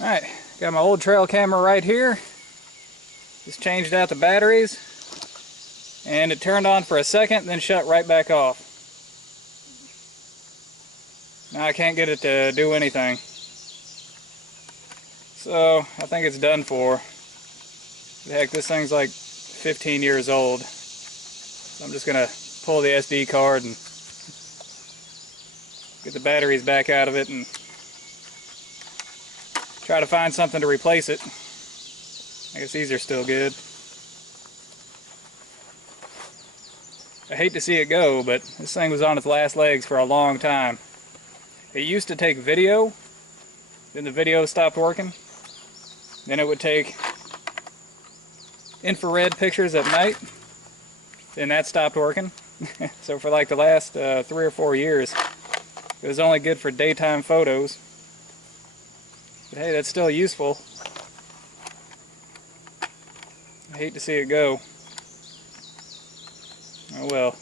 Alright, got my old trail camera right here. Just changed out the batteries. And it turned on for a second, then shut right back off. Now I can't get it to do anything. So, I think it's done for. Heck, this thing's like 15 years old. So I'm just going to pull the SD card and get the batteries back out of it and try to find something to replace it. I guess these are still good. I hate to see it go, but this thing was on its last legs for a long time. It used to take video, then the video stopped working. Then it would take infrared pictures at night, then that stopped working. So for like the last 3 or 4 years, it was only good for daytime photos. But hey, that's still useful. I hate to see it go. Oh well.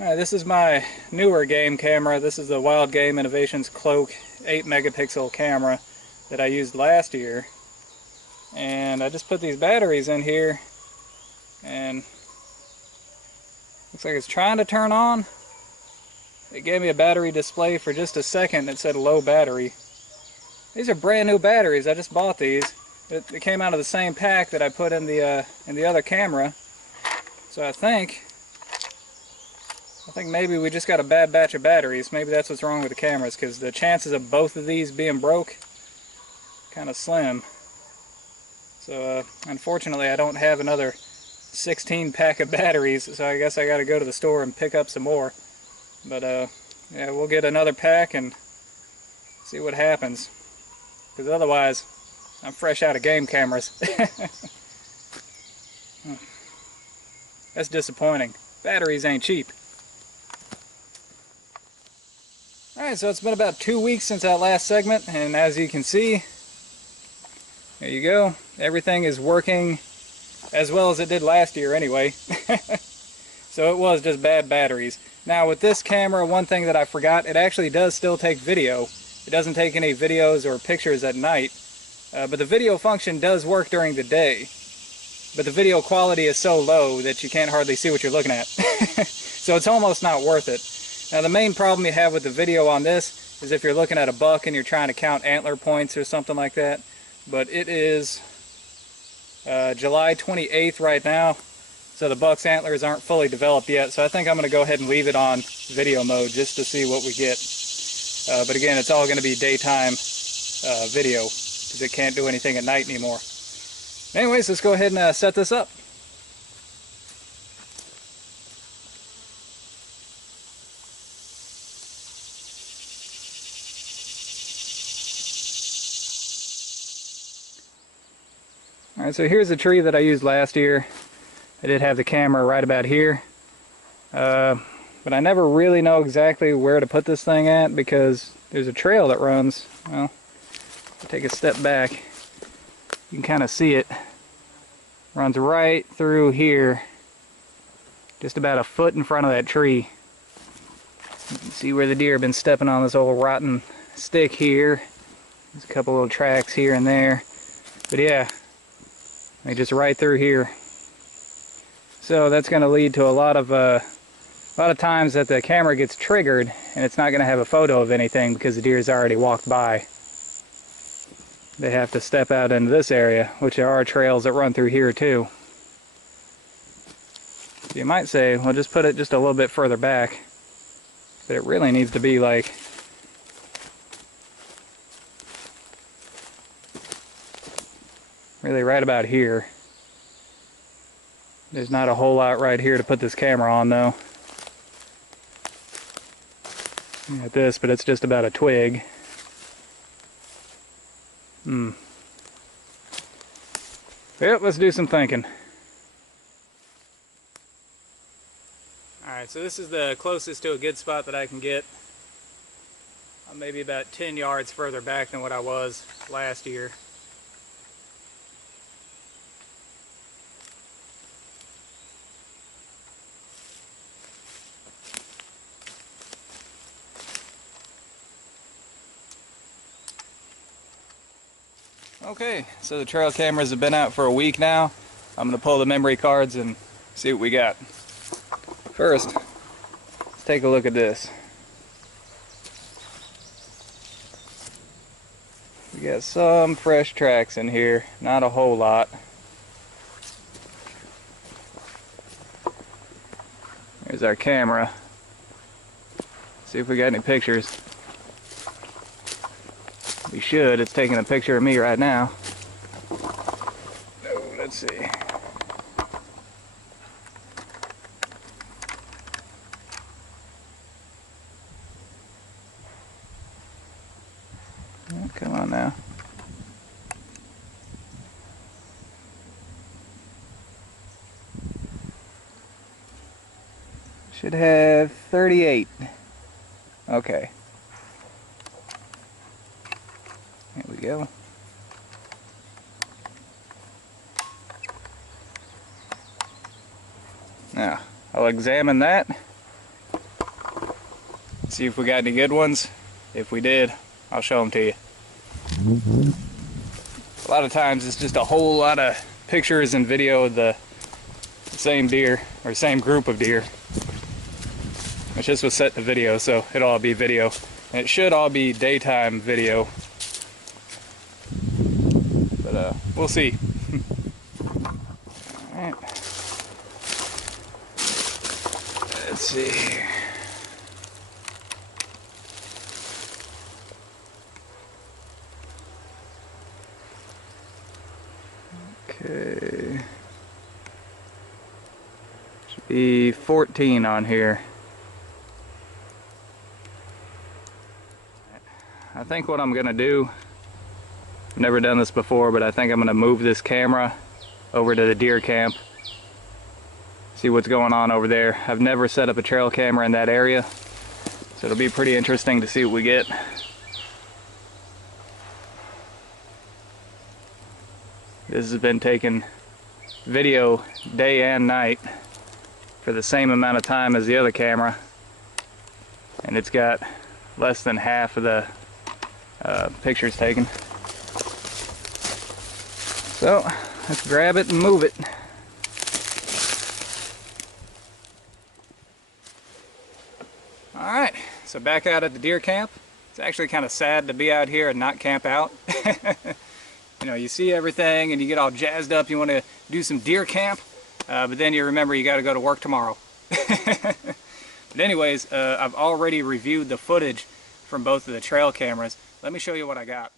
Alright, this is my newer game camera. This is the Wild Game Innovations Cloak 8 megapixel camera that I used last year. And I just put these batteries in here and looks like it's trying to turn on. It gave me a battery display for just a second that said low battery. These are brand new batteries. I just bought these. It came out of the same pack that I put in the other camera. So I think maybe we just got a bad batch of batteries. Maybe that's what's wrong with the cameras, because the chances of both of these being broke kind of slim. So unfortunately I don't have another 16 pack of batteries, so I guess I got to go to the store and pick up some more. But yeah, we'll get another pack and see what happens, because otherwise I'm fresh out of game cameras. That's disappointing. Batteries ain't cheap. Alright, so it's been about 2 weeks since that last segment, and as you can see, there you go. Everything is working as well as it did last year anyway. So it was just bad batteries. Now with this camera, one thing that I forgot, it actually does still take video. It doesn't take any videos or pictures at night, but the video function does work during the day. But the video quality is so low that you can't hardly see what you're looking at. So it's almost not worth it. Now the main problem you have with the video on this is if you're looking at a buck and you're trying to count antler points or something like that. But it is July 28th right now, so the buck's antlers aren't fully developed yet. So I think I'm going to go ahead and leave it on video mode just to see what we get. But again, it's all going to be daytime video, because it can't do anything at night anymore. Anyways, let's go ahead and set this up. Alright, so here's the tree that I used last year. I did have the camera right about here. But I never really know exactly where to put this thing at, because there's a trail that runs, well, take a step back, you can kind of see it. Runs right through here, just about a foot in front of that tree. You can see where the deer have been stepping on this old rotten stick here. There's a couple little tracks here and there. But yeah, like just right through here. So that's going to lead to a lot of times that the camera gets triggered and it's not going to have a photo of anything because the deer's already walked by. They have to step out into this area, which there are trails that run through here too. So you might say, well, just put it just a little bit further back, but it really needs to be like really right about here. There's not a whole lot right here to put this camera on though. At this, but it's just about a twig. Yep, let's do some thinking. Alright, so this is the closest to a good spot that I can get. Maybe about 10 yards further back than what I was last year. Okay, so the trail cameras have been out for a week now. I'm going to pull the memory cards and see what we got. First, let's take a look at this. We got some fresh tracks in here, not a whole lot. Here's our camera. See if we got any pictures. We should. It's taking a picture of me right now. Oh, let's see. Oh, come on now. Should have 38. Okay. Here we go. Now, I'll examine that. See if we got any good ones. If we did, I'll show them to you. A lot of times it's just a whole lot of pictures and video of the same deer, or same group of deer. It's just was set to video, so it'll all be video. And it should all be daytime video. But we'll see. Alright. Let's see. Okay. Should be 14 on here. I think what I'm gonna do, I've never done this before, but I think I'm gonna move this camera over to the deer camp, see what's going on over there. I've never set up a trail camera in that area, so it'll be pretty interesting to see what we get. This has been taking video day and night for the same amount of time as the other camera, and it's got less than half of the pictures taken. So let's grab it and move it. Alright, so back out at the deer camp. It's actually kind of sad to be out here and not camp out. You know, you see everything and you get all jazzed up, you want to do some deer camp, but then you remember you got to go to work tomorrow. But anyways, I've already reviewed the footage from both of the trail cameras. Let me show you what I got.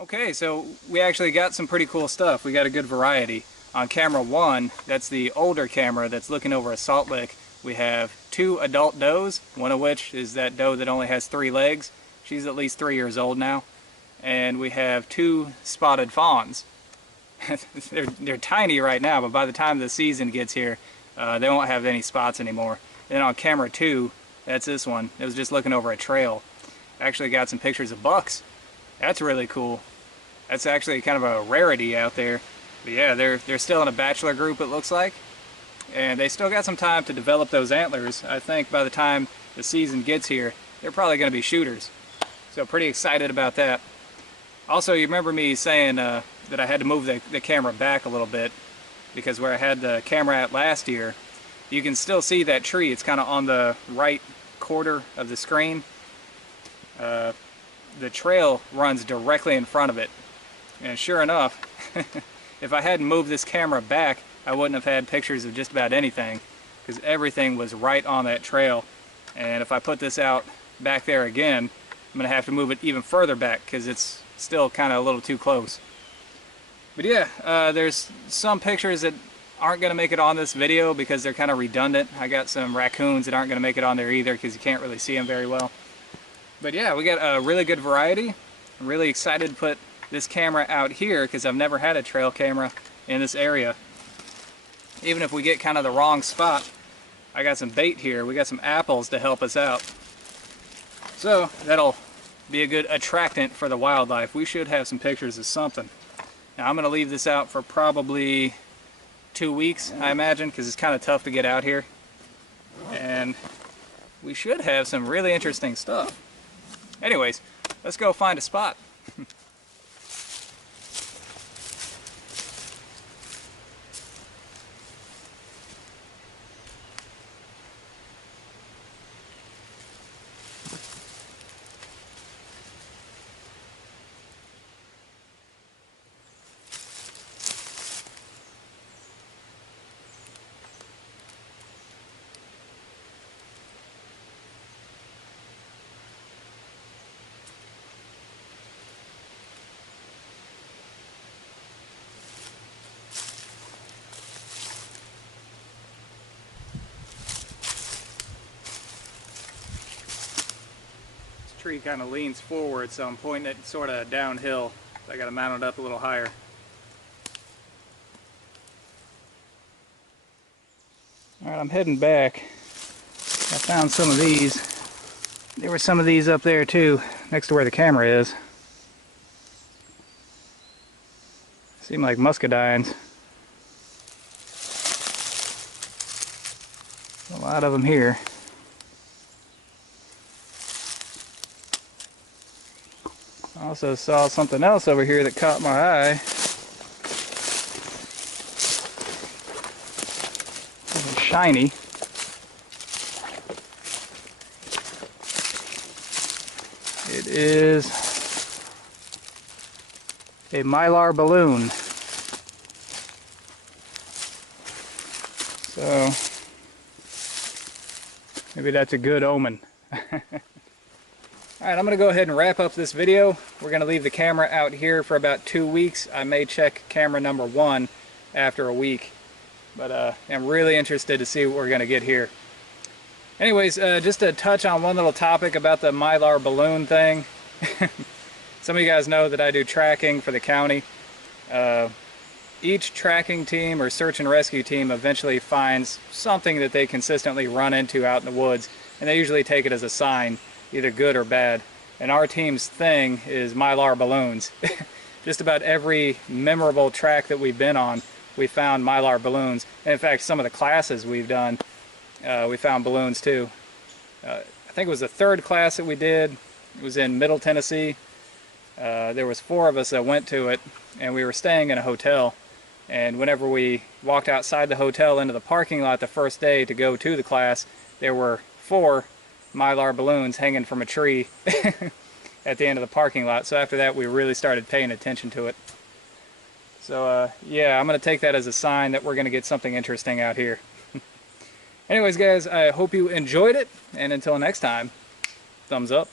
Okay, so we actually got some pretty cool stuff. We got a good variety. On camera 1, that's the older camera that's looking over a salt lick, we have 2 adult does, one of which is that doe that only has 3 legs. She's at least 3 years old now. And we have 2 spotted fawns. they're tiny right now, but by the time the season gets here, they won't have any spots anymore. And then on camera 2, that's this one. It was just looking over a trail. Actually got some pictures of bucks. That's really cool. That's actually kind of a rarity out there. But yeah, they're still in a bachelor group, it looks like. And they still got some time to develop those antlers. I think by the time the season gets here, they're probably going to be shooters. So pretty excited about that. Also, you remember me saying that I had to move the camera back a little bit, because where I had the camera at last year, you can still see that tree. It's kind of on the right quarter of the screen. The trail runs directly in front of it. And sure enough, if I hadn't moved this camera back, I wouldn't have had pictures of just about anything, because everything was right on that trail. And if I put this out back there again, I'm going to have to move it even further back, because it's still kind of a little too close. But yeah, there's some pictures that aren't going to make it on this video because they're kind of redundant. I got some raccoons that aren't going to make it on there either because you can't really see them very well. But yeah, we got a really good variety. I'm really excited to put this camera out here because I've never had a trail camera in this area. Even if we get kind of the wrong spot, I got some bait here. We got some apples to help us out. So that'll be a good attractant for the wildlife. We should have some pictures of something. Now I'm going to leave this out for probably 2 weeks, I imagine, because it's kind of tough to get out here. And we should have some really interesting stuff. Anyways, let's go find a spot. Tree kind of leans forward, so I'm pointing it sort of downhill. So I got to mount it up a little higher. Alright, I'm heading back. I found some of these. There were some of these up there too, next to where the camera is. Seem like muscadines. A lot of them here. I also saw something else over here that caught my eye. It's shiny. It is a mylar balloon. So maybe that's a good omen. Alright, I'm going to go ahead and wrap up this video. We're going to leave the camera out here for about 2 weeks. I may check camera number 1 after a week. But I'm really interested to see what we're going to get here. Anyways, just to touch on one little topic about the mylar balloon thing. Some of you guys know that I do tracking for the county. Each tracking team or search and rescue team eventually finds something that they consistently run into out in the woods. And they usually take it as a sign, either good or bad. And our team's thing is mylar balloons. Just about every memorable track that we've been on, we found mylar balloons. And in fact, some of the classes we've done, we found balloons too. I think it was the 3rd class that we did. It was in Middle Tennessee. There was 4 of us that went to it, and we were staying in a hotel. And whenever we walked outside the hotel into the parking lot the first day to go to the class, there were 4 mylar balloons hanging from a tree at the end of the parking lot. So after that, we really started paying attention to it. So yeah, I'm going to take that as a sign that we're going to get something interesting out here. Anyways, guys, I hope you enjoyed it, and until next time, thumbs up.